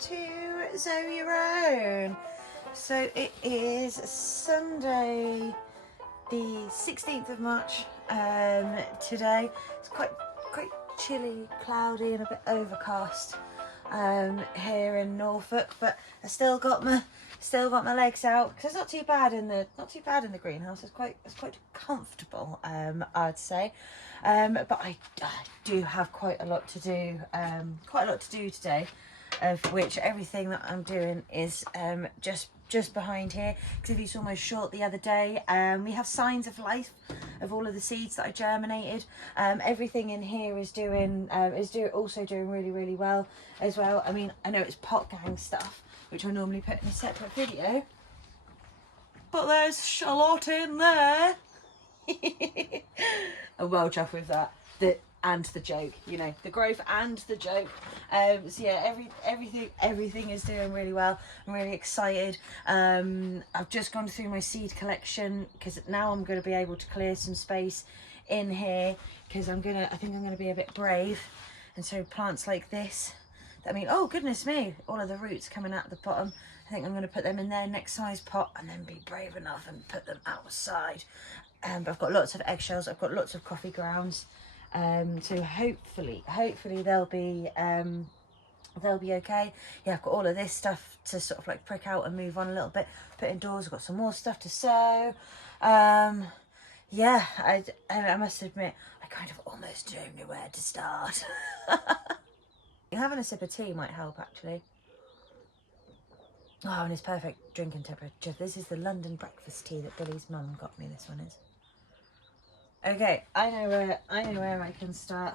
to Zoe Your Own. So it is Sunday the 16th of March today. It's quite chilly, cloudy and a bit overcast here in Norfolk, but I still got my legs out because it's not too bad in the greenhouse. It's quite comfortable, I'd say. But I do have quite a lot to do today, of which everything that I'm doing is just behind here. Because if you saw my short the other day, we have signs of life of all of the seeds that I germinated. Everything in here is also doing really well as well. I mean, I know it's pot gang stuff, which I normally put in a separate video, but there's a lot in there. I'm well chuffed with that. And the joke, you know, the growth and the joke. So yeah, everything is doing really well. I'm really excited. I've just gone through my seed collection because now I'm going to be able to clear some space in here because I think I'm going to be a bit brave. And so plants like this, I mean, oh goodness me, all of the roots coming out the bottom. I think I'm going to put them in their next size pot and then be brave enough and put them outside. But I've got lots of eggshells. I've got lots of coffee grounds. So hopefully they'll be okay. Yeah, I've got all of this stuff to sort of like prick out and move on a little bit, put indoors. I've got some more stuff to sow. Yeah, I must admit I kind of almost don't know where to start. Having a sip of tea might help actually. Oh, and it's perfect drinking temperature. This is the London breakfast tea that Billy's mum got me. This one is. Okay, I know where I can start.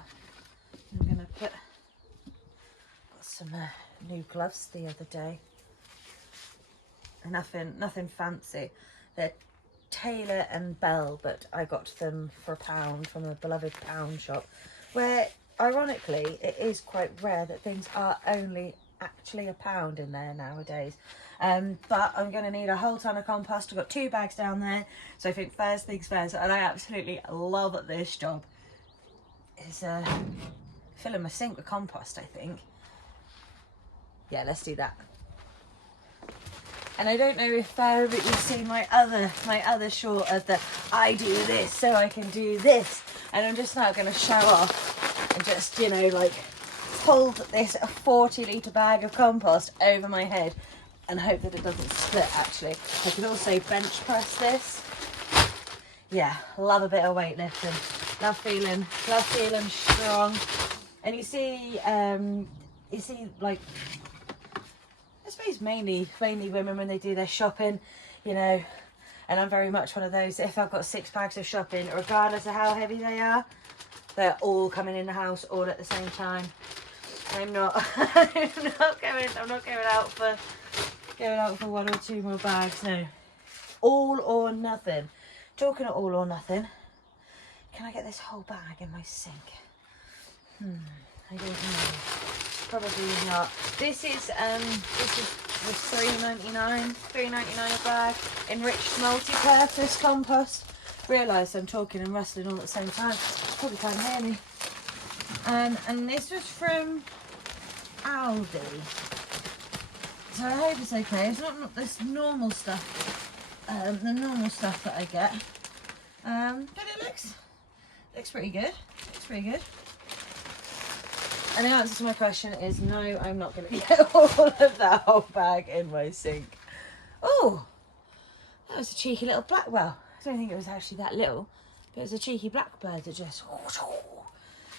I'm gonna got some new gloves the other day. Nothing fancy. They're Taylor and Bell, but I got them for £1 from a beloved pound shop, where ironically it is quite rare that things are only actually £1 in there nowadays. But I'm going to need a whole ton of compost. I've got 2 bags down there, so I think first things first, and I absolutely love this job, is filling my sink with compost. I think, yeah, let's do that. And I don't know if you've seen my other short of the I do this so I can do this, and I'm just now going to show off and just, you know, like hold this 40-litre bag of compost over my head and hope that it doesn't split. Actually, I could also bench press this. Yeah, love a bit of weightlifting. Love feeling strong. And you see like, I suppose mainly women when they do their shopping, you know, and I'm very much one of those. If I've got 6 bags of shopping, regardless of how heavy they are, they're all coming in the house all at the same time. I'm not going out for 1 or 2 more bags. No, all or nothing. Talking of all or nothing, can I get this whole bag in my sink? I don't know. Probably not. This is the $3.99 a bag, enriched multi-purpose compost. Realise I'm talking and rustling all at the same time. Probably can't hear me. And this was from Aldi, so I hope it's okay. It's not this normal stuff, the normal stuff that I get, but it looks pretty good. And the answer to my question is no, I'm not going to get all of that whole bag in my sink. Oh, that was a cheeky little well, I don't think it was actually that little, but it was a cheeky blackbird that just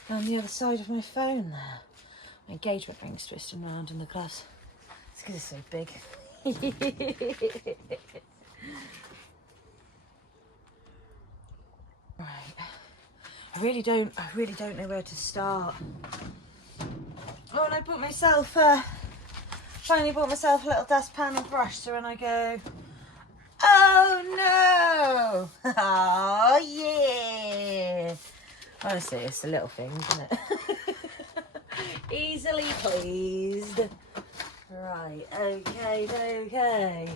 down the other side of my phone there. My engagement ring's twisting around in the gloves. It's because it's so big. Right. I really don't know where to start. Oh, and I bought myself finally bought myself a little dustpan and brush, so when I go, oh no! Oh yeah! Honestly, it's a little thing, isn't it? Easily pleased. Right, okay.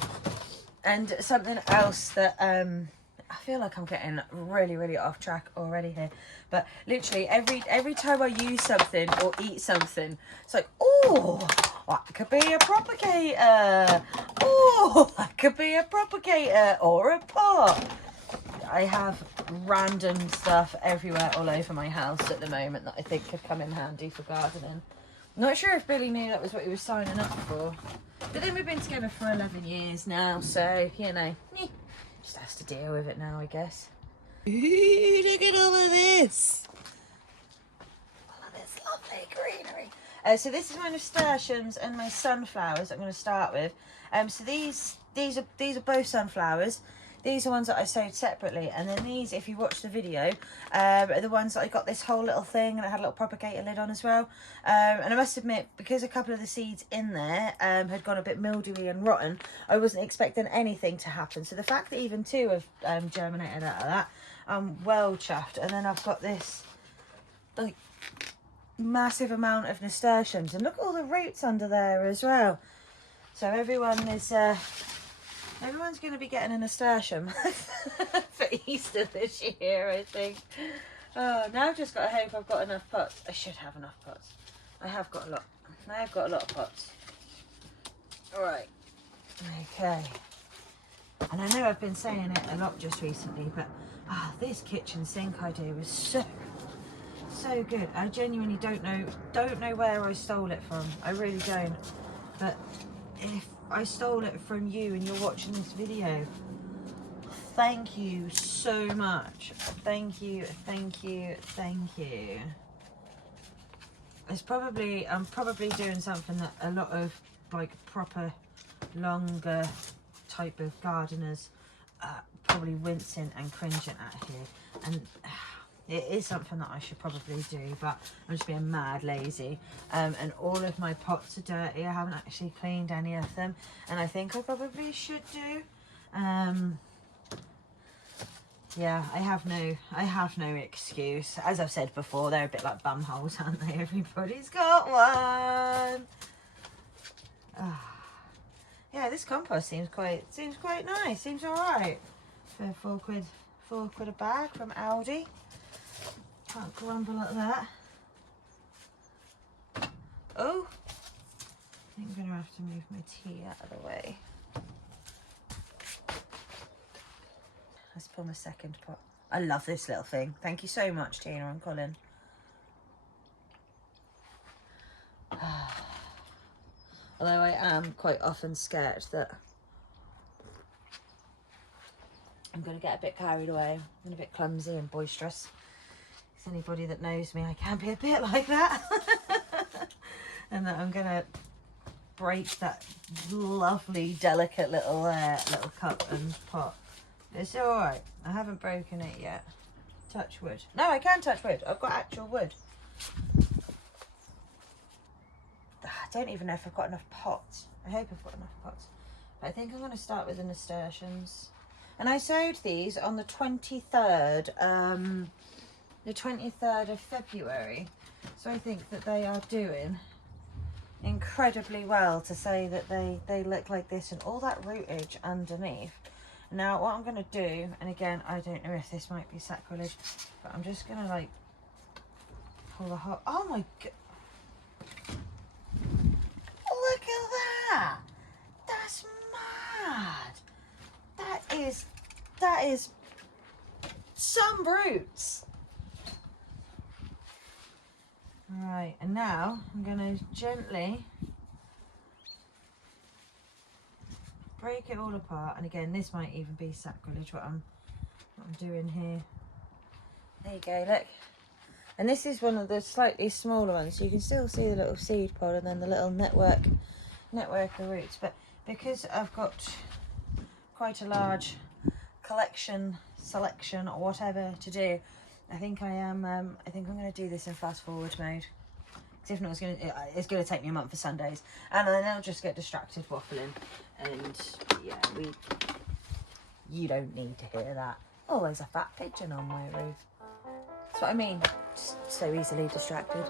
And something else that I feel like I'm getting really off track already here, but literally every time I use something or eat something, it's like, oh, that could be a propagator. Oh, that could be a propagator or a pot. I have random stuff everywhere all over my house at the moment that I think could come in handy for gardening. Not sure if Billy knew that was what he was signing up for. But then we've been together for 11 years now, so, you know, just has to deal with it now, I guess. Ooh, look at all of this. All of this lovely greenery. So this is my nasturtiums and my sunflowers I'm going to start with. So these are both sunflowers. These are ones that I sowed separately, and then these, if you watch the video, are the ones that I got this whole little thing, and it had a little propagator lid on as well. And I must admit, because a couple of the seeds in there had gone a bit mildewy and rotten, I wasn't expecting anything to happen. So the fact that even two have germinated out of that, I'm well chuffed. And then I've got this like massive amount of nasturtiums, and look at all the roots under there as well. So everyone is everyone's going to be getting a nasturtium for Easter this year, I think. Oh, now I've just got to hope I've got enough pots. I should have enough pots. I have got a lot. I have got a lot of pots. All right. Okay. And I know I've been saying it a lot just recently, but this kitchen sink idea was so good. I genuinely don't know where I stole it from. I really don't. But if I stole it from you and you're watching this video, thank you so much. Thank you. I'm probably doing something that a lot of like proper longer type of gardeners probably wincing and cringing at here, and it is something that I should probably do, but I'm just being mad lazy. And all of my pots are dirty. I haven't actually cleaned any of them, and I think I probably should do. Yeah, I have no excuse. As I've said before, they're a bit like bum holes, aren't they? Everybody's got one. Yeah, this compost seems quite nice. Seems all right for £4 a bag from Aldi. Can't grumble at that. Oh, I think I'm gonna have to move my tea out of the way. Let's pull my second pot. I love this little thing. Thank you so much, Tina and Colin. Although I am quite often scared that I'm going to get a bit carried away and a bit clumsy and boisterous. It's anybody that knows me, I can be a bit like that. And that I'm going to break that lovely, delicate little cup and pot. It's all right. I haven't broken it yet. Touch wood. No, I can touch wood. I've got actual wood. I don't even know if I've got enough pots. I hope I've got enough pots. But I think I'm going to start with the nasturtiums. And I sowed these on the 23rd of February. So I think that they are doing incredibly well to say that they look like this and all that rootage underneath. Now what I'm going to do, and again, I don't know if this might be sacrilege, but I'm just going to like pull the whole, oh my god. Look at that! That's mad! That is some roots. Alright, and now I'm going to gently break it all apart. And again, this might even be sacrilege what I'm doing here. There you go, look. And this is one of the slightly smaller ones, so you can still see the little seed pod and then the little network of roots. But because I've got quite a large selection or whatever to do, I think I'm going to do this in fast forward mode. Because if not, it's going to take me a month for Sundays, and then I'll just get distracted waffling. And yeah, you don't need to hear that. Oh, there's a fat pigeon on my roof. That's what I mean. Just so easily distracted.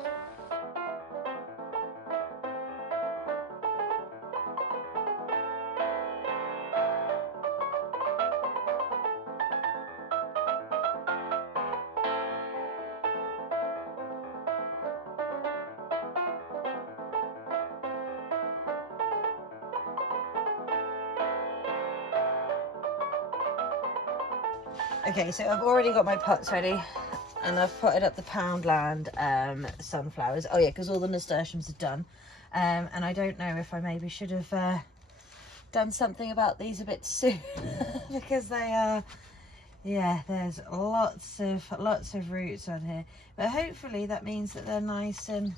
Okay, so I've already got my pots ready, and I've potted up the Poundland sunflowers. Oh yeah, because all the nasturtiums are done. And I don't know if I maybe should have done something about these a bit soon because they are, yeah, there's lots of roots on here. But hopefully that means that they're nice and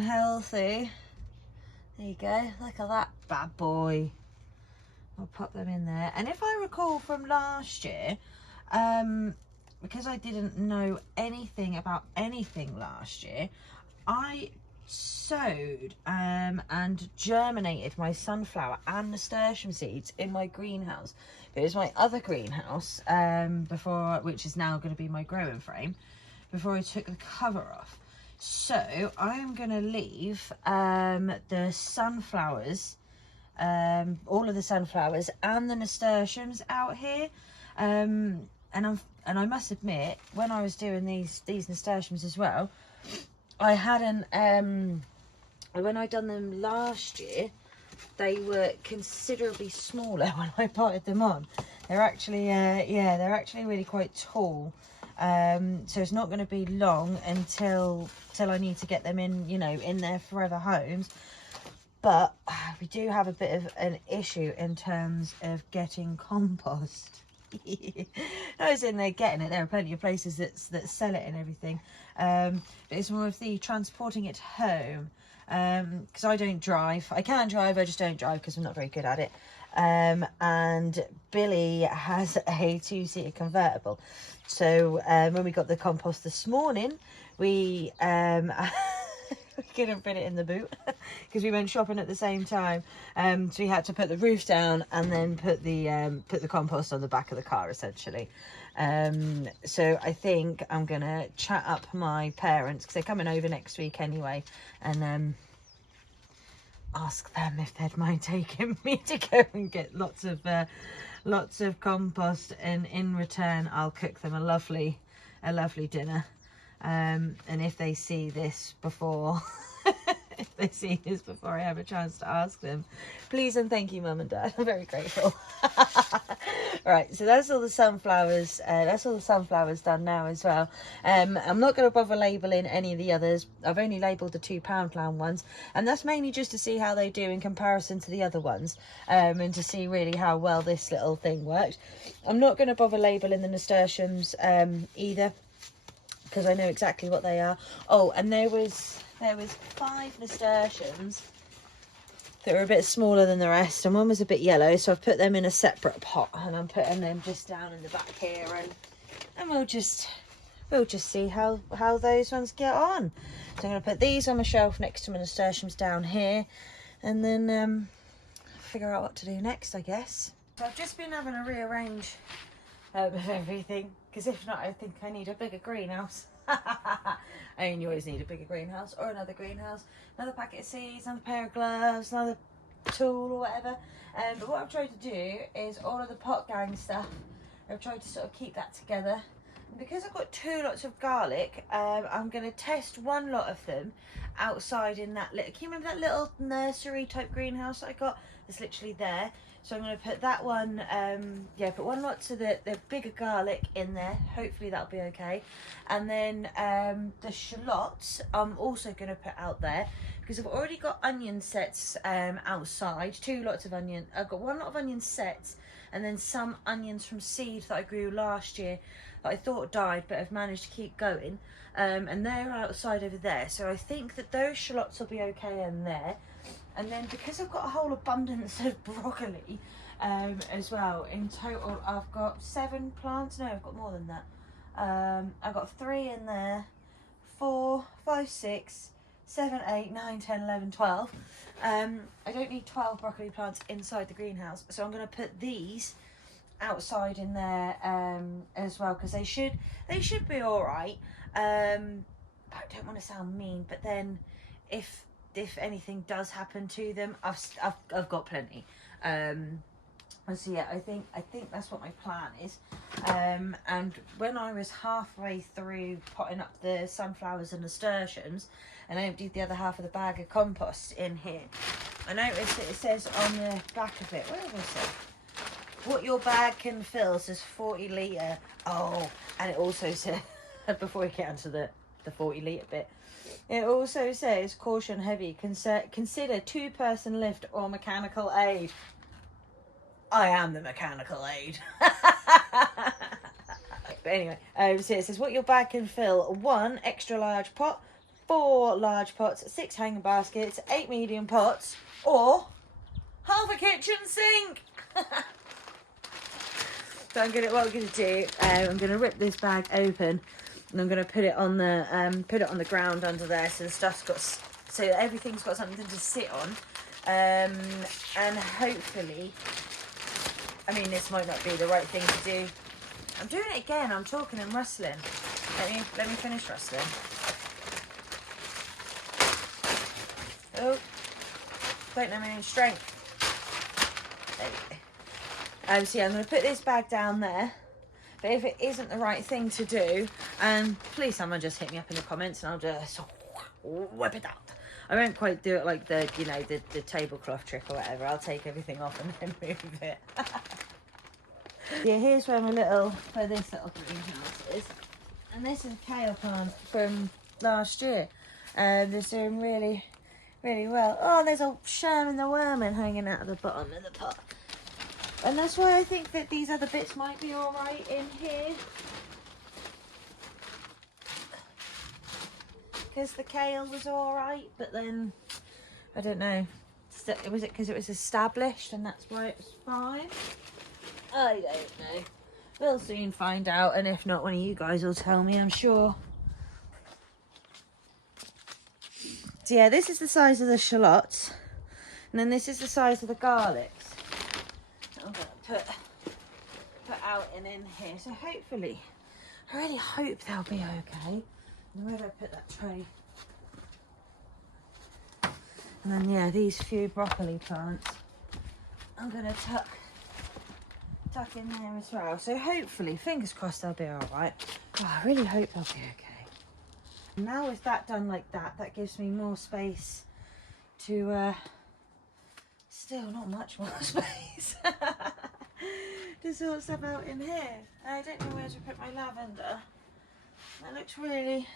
healthy. There you go. Look at that bad boy. I'll pop them in there. And if I recall from last year, because I didn't know anything about anything last year, I sowed and germinated my sunflower and nasturtium seeds in my greenhouse. It was my other greenhouse before, which is now going to be my growing frame, before I took the cover off. So I'm going to leave the sunflowers, all of the sunflowers and the nasturtiums out here, and I must admit, when I was doing these nasturtiums as well, I hadn't when I done them last year, they were considerably smaller when I potted them on. They're actually yeah, they're actually really quite tall. So it's not going to be long until I need to get them in, you know, in their forever homes. But we do have a bit of an issue in terms of getting compost. I was in there getting it. There are plenty of places that sell it and everything. But it's more of the transporting it home. Because I don't drive. I can drive, I just don't drive because I'm not very good at it. And Billy has a 2-seater convertible. So when we got the compost this morning, we we couldn't fit it in the boot because we went shopping at the same time. So we had to put the roof down and then put the compost on the back of the car, essentially. So I think I'm gonna chat up my parents because they're coming over next week anyway, and ask them if they'd mind taking me to go and get lots of compost, and in return I'll cook them a lovely dinner. And if they see this before if they see this before I have a chance to ask them, please and thank you, Mum and Dad, I'm very grateful. Right, so that's all the sunflowers done now as well. I'm not going to bother labelling any of the others. I've only labelled the 2 Poundland ones, and that's mainly just to see how they do in comparison to the other ones, and to see really how well this little thing works. I'm not going to bother labelling the nasturtiums either, because I know exactly what they are. Oh, and there was 5 nasturtiums that were a bit smaller than the rest, and one was a bit yellow, so I've put them in a separate pot, and I'm putting them just down in the back here, and we'll just see how those ones get on. So I'm going to put these on my shelf next to my nasturtiums down here, and then figure out what to do next, I guess. So I've just been having a rearrange of everything, because if not, I think I need a bigger greenhouse. I mean, you always need a bigger greenhouse or another greenhouse, another packet of seeds, another pair of gloves, another tool or whatever. But what I've tried to do is all of the pot gang stuff, I've tried to sort of keep that together. And because I've got 2 lots of garlic, I'm going to test one lot of them outside in that little, can you remember that little nursery type greenhouse that I got? It's literally there. So I'm going to put that one, put one lot to the bigger garlic in there. Hopefully that'll be okay. And then the shallots I'm also going to put out there, because I've already got onion sets outside. 2 lots of onion. I've got 1 lot of onion sets, and then some onions from seed that I grew last year that I thought died, but I've managed to keep going. And they're outside over there. So I think that those shallots will be okay in there. And then because I've got a whole abundance of broccoli as well, in total I've got 7 plants. No, I've got more than that. I've got 3 in there, 4, 5, 6, 7, 8, 9, 10, 11, 12. I don't need 12 broccoli plants inside the greenhouse, so I'm going to put these outside in there as well, because they should be all right. I don't want to sound mean, but then if anything does happen to them, I've got plenty. So yeah, I think that's what my plan is. And when I was halfway through potting up the sunflowers and nasturtiums, and I emptied the other half of the bag of compost in here, I noticed that it says on the back of it, where was it? what your bag can fill says 40 litre. Oh, and it also says, before we get onto the 40 litre bit, it also says, caution heavy, consider 2-person lift or mechanical aid. I am the mechanical aid. But anyway, so it says what your bag can fill: 1 extra large pot, 4 large pots, 6 hanging baskets, 8 medium pots, or half a kitchen sink. So what I'm gonna do, I'm gonna rip this bag open, and I'm gonna put it on the ground under there, so the stuff's got, so everything's got something to sit on, and hopefully, I mean, this might not be the right thing to do. I'm doing it again. I'm talking and rustling. Let me finish rustling. Oh, don't know my own strength. There we go. So yeah, I'm going to put this bag down there. But if it isn't the right thing to do, please someone just hit me up in the comments and I'll just whip it out. I won't quite do it like the tablecloth trick or whatever. I'll take everything off and then move it. Yeah, here's where this little greenhouse is. And this is a kale plant from last year. They're doing really, really well. Oh, there's a Sherman the Worman hanging out of the bottom of the pot. And that's why I think that these other bits might be alright in here. Because the kale was alright, but then, I don't know. Was it because it was established and that's why it was fine? I don't know. We'll soon find out, and if not, one of you guys will tell me, I'm sure. So yeah, this is the size of the shallots, and then this is the size of the garlics. I'm going to put out and in here. So hopefully, I really hope they'll be okay. And where do I put that tray? And then yeah, these few broccoli plants, I'm going to tuck in there as well. So hopefully, fingers crossed, they'll be all right. Oh, I really hope they'll be okay. Now with that done like that, that gives me more space to still not much more space to sort stuff out in here. I don't know where to put my lavender. That looks really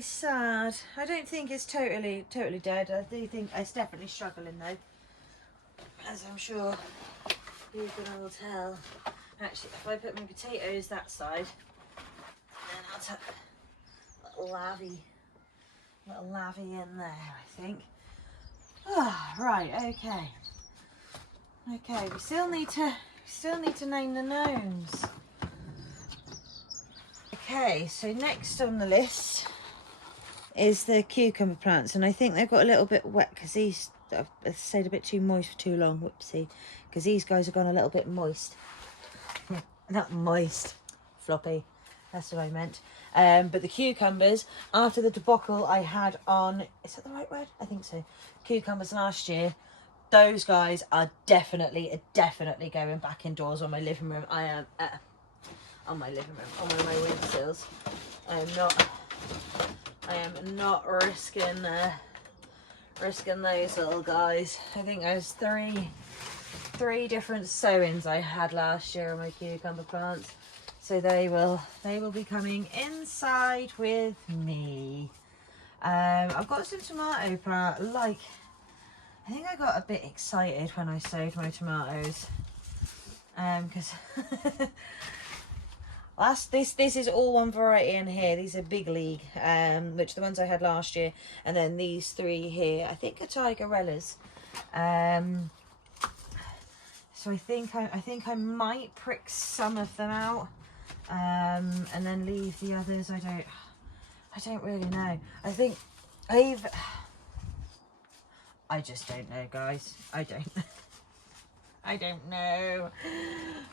sad. I don't think it's totally dead. I do think it's definitely struggling though, as I'm sure you can all tell. Actually, if I put my potatoes that side, then I'll tuck a little lavy in there, I think. Ah, right, okay. Okay, we still need to name the gnomes. Okay, so next on the list is the cucumber plants, and I think they've got a little bit wet because these, I've stayed a bit too moist for too long, whoopsie, because these guys have gone a little bit moist. Not moist, floppy, that's what I meant. But the cucumbers, after the debacle I had on, is that the right word? I think so. Cucumbers last year, those guys are definitely going back indoors on my living room. I am on my living room, on one of my windsills. I am not risking those little guys. I think there's three different sowings I had last year on my cucumber plants, so they will be coming inside with me. I've got some tomato plant. I think I got a bit excited when I sowed my tomatoes, because this is all one variety in here. These are Big League, which the ones I had last year, and then these three here I think are Tigerellas. So I think I might prick some of them out, and then leave the others. I don't really know. I just don't know, guys. I don't know.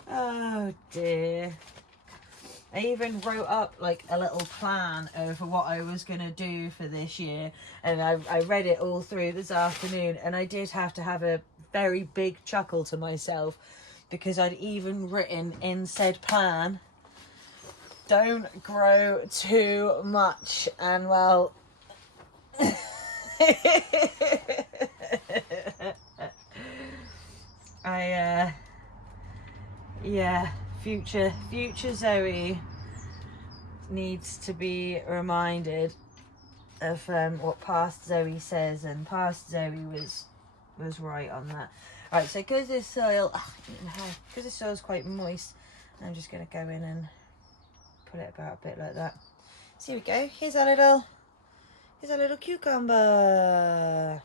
Oh dear. I even wrote up like a little plan over what I was going to do for this year, and I read it all through this afternoon, and I did have to have a very big chuckle to myself, because I'd even written in said plan, don't grow too much. And well, yeah, future Zoe needs to be reminded of what past Zoe says, and past Zoe was right on that. Right, so because this soil, because this soil's quite moist, I'm just going to go in and put it about a bit like that. So here we go. Here's our little cucumber.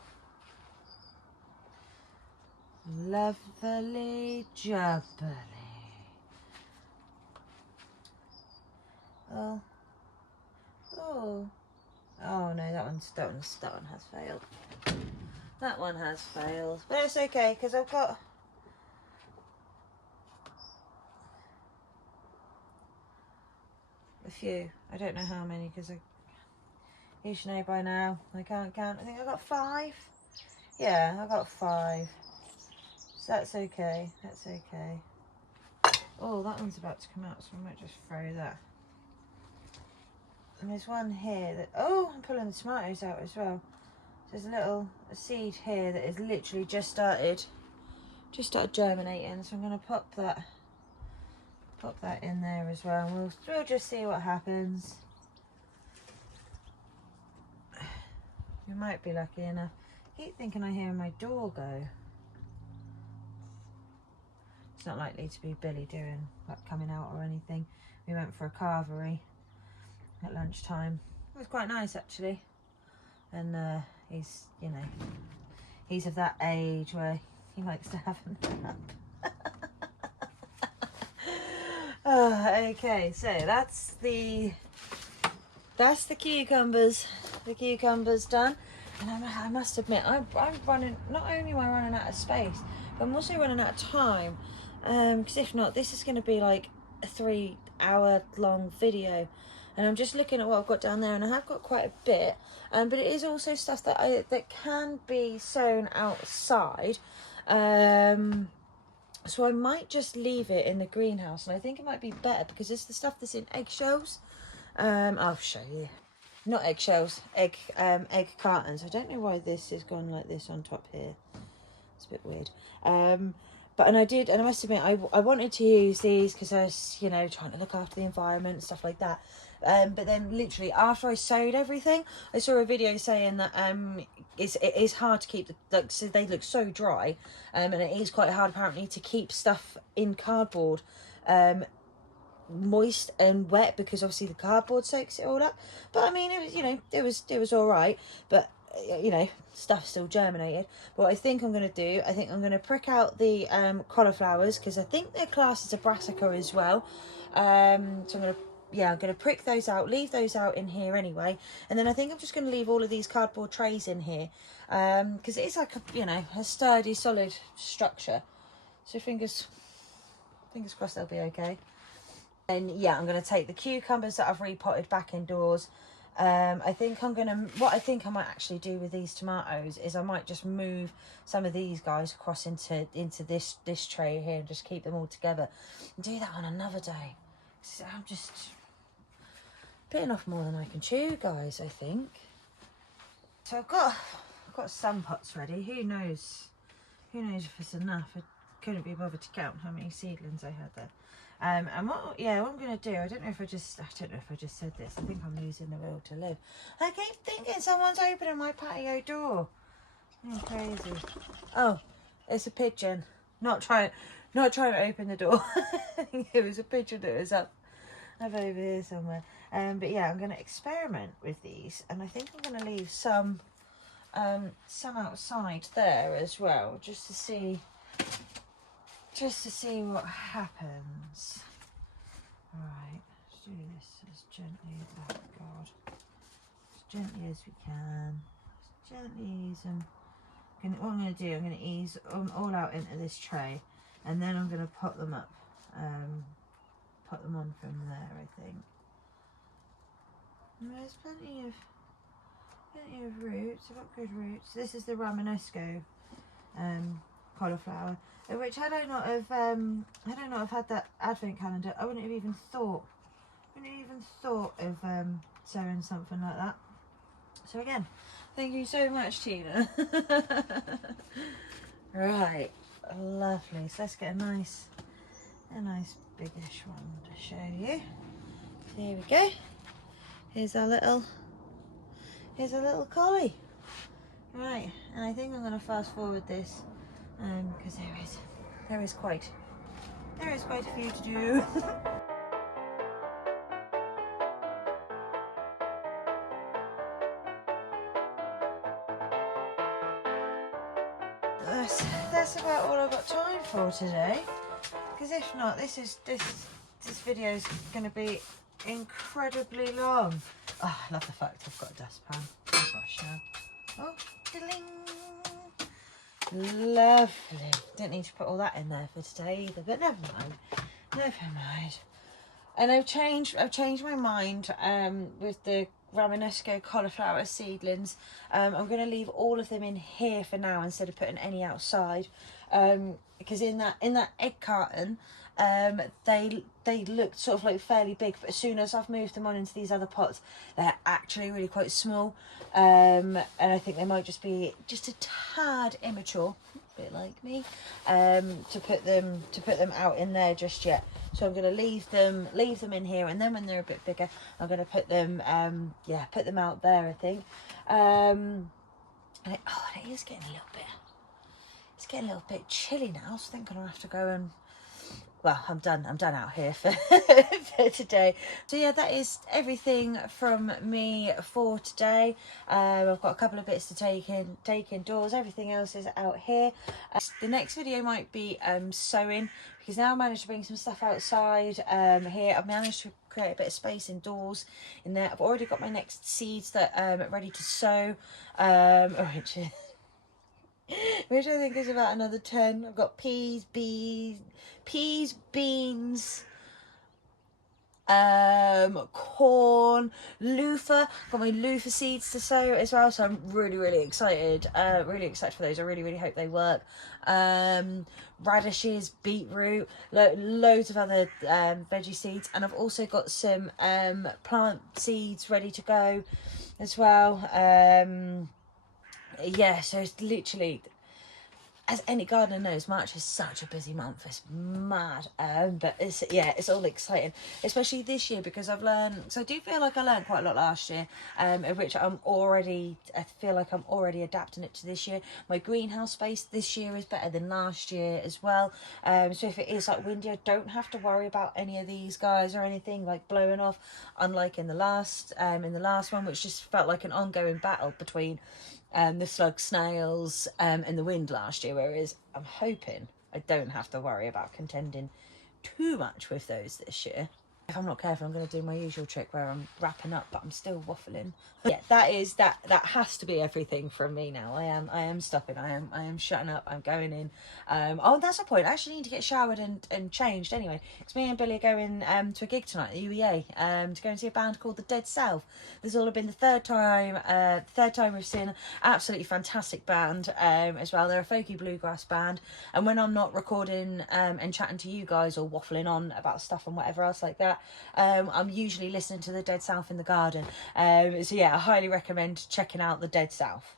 Lovely jubbly. Oh no, that one has failed. That one has failed, but it's okay because I've got a few. I don't know how many because you should know by now. I can't count. I think I got 5. Yeah, I got 5. So that's okay. That's okay. Oh, that one's about to come out, so I might just throw that. And there's one here that, oh, I'm pulling the tomatoes out as well. There's a seed here that is literally just started germinating. So I'm going to pop that in there as well. And we'll just see what happens. We might be lucky enough. I keep thinking I hear my door go. It's not likely to be Billy doing like coming out or anything. We went for a carvery at lunchtime. It was quite nice actually. And he's, you know, he's of that age where he likes to have a nap. Oh, okay, so that's the cucumbers. The cucumbers done. And I must admit, I'm running, not only am I running out of space, but I'm also running out of time. Because if not, this is going to be like a 3-hour long video. And I'm just looking at what I've got down there, and I have got quite a bit. But it is also stuff that can be sown outside. So I might just leave it in the greenhouse, and I think it might be better because it's the stuff that's in eggshells. I'll show you. Not eggshells, egg cartons. I don't know why this has gone like this on top here. It's a bit weird. But I must admit, I wanted to use these because I was, you know, trying to look after the environment and stuff like that. But then literally after I sowed everything, I saw a video saying that it is hard to keep so they look so dry, and it is quite hard apparently to keep stuff in cardboard moist and wet, because obviously the cardboard soaks it all up. But I mean, it was, you know, it was all right, but you know, stuff still germinated. But what I think I'm going to do, I think I'm going to prick out the cauliflowers, because I think they're classed as a brassica as well. So I'm going to prick those out, leave those out in here anyway, and then I think I'm just going to leave all of these cardboard trays in here, because it is like a, you know, a sturdy, solid structure. So fingers crossed they'll be okay. And yeah, I'm going to take the cucumbers that I've repotted back indoors. I think what I think I might actually do with these tomatoes is I might just move some of these guys across into this tray here and just keep them all together and do that on another day. So I'm just bitten off more than I can chew, guys, I think. So I've got some pots ready. Who knows if it's enough. I couldn't be bothered to count how many seedlings I had there. And what I'm going to do, I don't know if I just said this. I think I'm losing the will to live. I keep thinking someone's opening my patio door. Oh, crazy. Oh, it's a pigeon. Not trying to open the door. I think it was a pigeon that was up over here somewhere. But yeah, I'm going to experiment with these, and I think I'm going to leave some outside there as well, just to see what happens. Alright, let's do this as gently as, oh God, as gently as we can. Just gently ease them. What I'm going to do, I'm going to ease them all out into this tray, and then I'm going to pot them up. Put them on from there, I think. And there's plenty of roots. I've got good roots. This is the Romanesco cauliflower, which had I not have had that advent calendar, I wouldn't have even thought of sewing something like that. So again, thank you so much, Tina. Right, lovely. So let's get a nice a nice biggish one to show you. Here we go. Here's our little collie. Right, and I think I'm going to fast forward this because there is quite a few to do. That's about all I've got time for today. Because if not, this video is going to be incredibly long. Oh, I love the fact I've got a dustpan and brush now. Oh, ding! Lovely. Didn't need to put all that in there for today either, but never mind. Never mind. And I've changed my mind with the Romanesco cauliflower seedlings. I'm going to leave all of them in here for now instead of putting any outside, because in that egg carton they looked sort of like fairly big, but as soon as I've moved them on into these other pots, they're actually really quite small, and I think they might just be just a tad immature, a bit like me, to put them out in there just yet. So I'm going to leave them in here, and then when they're a bit bigger, I'm going to put them put them out there, I think. And it is getting a little bit chilly now, so I think I'm going to have to go and, well, I'm done out here for, for today. So yeah, that is everything from me for today. I've got a couple of bits to take indoors. Everything else is out here. The next video might be sewing, because now I've managed to bring some stuff outside here. I've managed to create a bit of space indoors in there. I've already got my next seeds that ready to sow, which I think is about another 10. I've got peas, beans, corn, loofah. Got my loofah seeds to sow as well, so I'm really excited. Really excited for those. I really hope they work. Radishes, beetroot, loads of other veggie seeds, and I've also got some plant seeds ready to go as well. Yeah, so it's literally, as any gardener knows, March is such a busy month. It's mad, but it's all exciting, especially this year, because I've learned. So I do feel like I learned quite a lot last year, of which I feel like I'm already adapting it to this year. My greenhouse space this year is better than last year as well. So if it is like windy, I don't have to worry about any of these guys or anything like blowing off, unlike in the last one, which just felt like an ongoing battle between the slug snails and the wind last year, whereas I'm hoping I don't have to worry about contending too much with those this year. If I'm not careful, I'm going to do my usual trick where I'm wrapping up but I'm still waffling. Yeah, that has to be everything from me now. I am stopping. I am shutting up. I'm going in. Oh, that's the point. I actually need to get showered and changed anyway, because me and Billy are going to a gig tonight at the UEA to go and see a band called the Dead South. This will have been the third time we've seen an absolutely fantastic band as well. They're a folky bluegrass band, and when I'm not recording and chatting to you guys or waffling on about stuff and whatever else like that, I'm usually listening to the Dead South in the garden. So yeah, I highly recommend checking out the Dead South.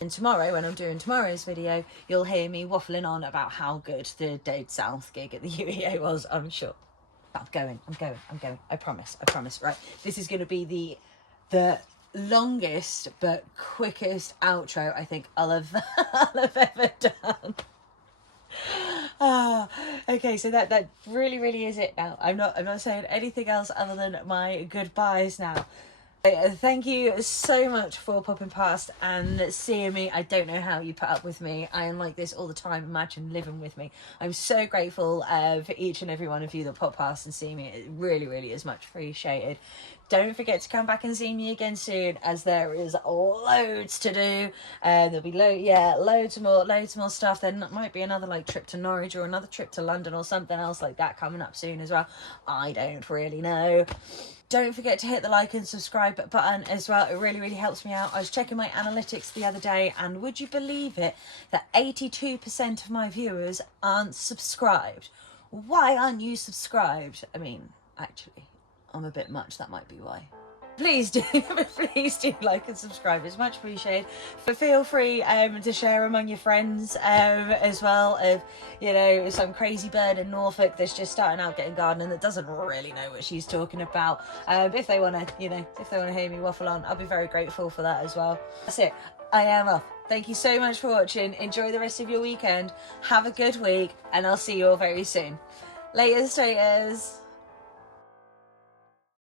And tomorrow, when I'm doing tomorrow's video, you'll hear me waffling on about how good the Dead South gig at the UEA was, I'm sure. I'm going. I promise. Right, this is going to be the longest but quickest outro I think I'll have ever done. Okay, so that really is it now. I'm not saying anything else other than my goodbyes now. Thank you so much for popping past and seeing me. I don't know how you put up with me. I am like this all the time. Imagine living with me. I'm so grateful for each and every one of you that pop past and see me. It really is much appreciated. Don't forget to come back and see me again soon, as there is loads to do. There'll be loads more stuff. There might be another like trip to Norwich or another trip to London or something else like that coming up soon as well. I don't really know. Don't forget to hit the like and subscribe button as well. It really helps me out. I was checking my analytics the other day, and would you believe it, that 82% of my viewers aren't subscribed. Why aren't you subscribed? I mean, actually, I'm a bit much. That might be why. Please do, please do like and subscribe. It's much appreciated. But feel free to share among your friends as well. Of, you know, some crazy bird in Norfolk that's just starting out getting gardening that doesn't really know what she's talking about. If they want to, you know, if they want to hear me waffle on, I'll be very grateful for that as well. That's it. I am off. Thank you so much for watching. Enjoy the rest of your weekend. Have a good week, and I'll see you all very soon. Later, staters.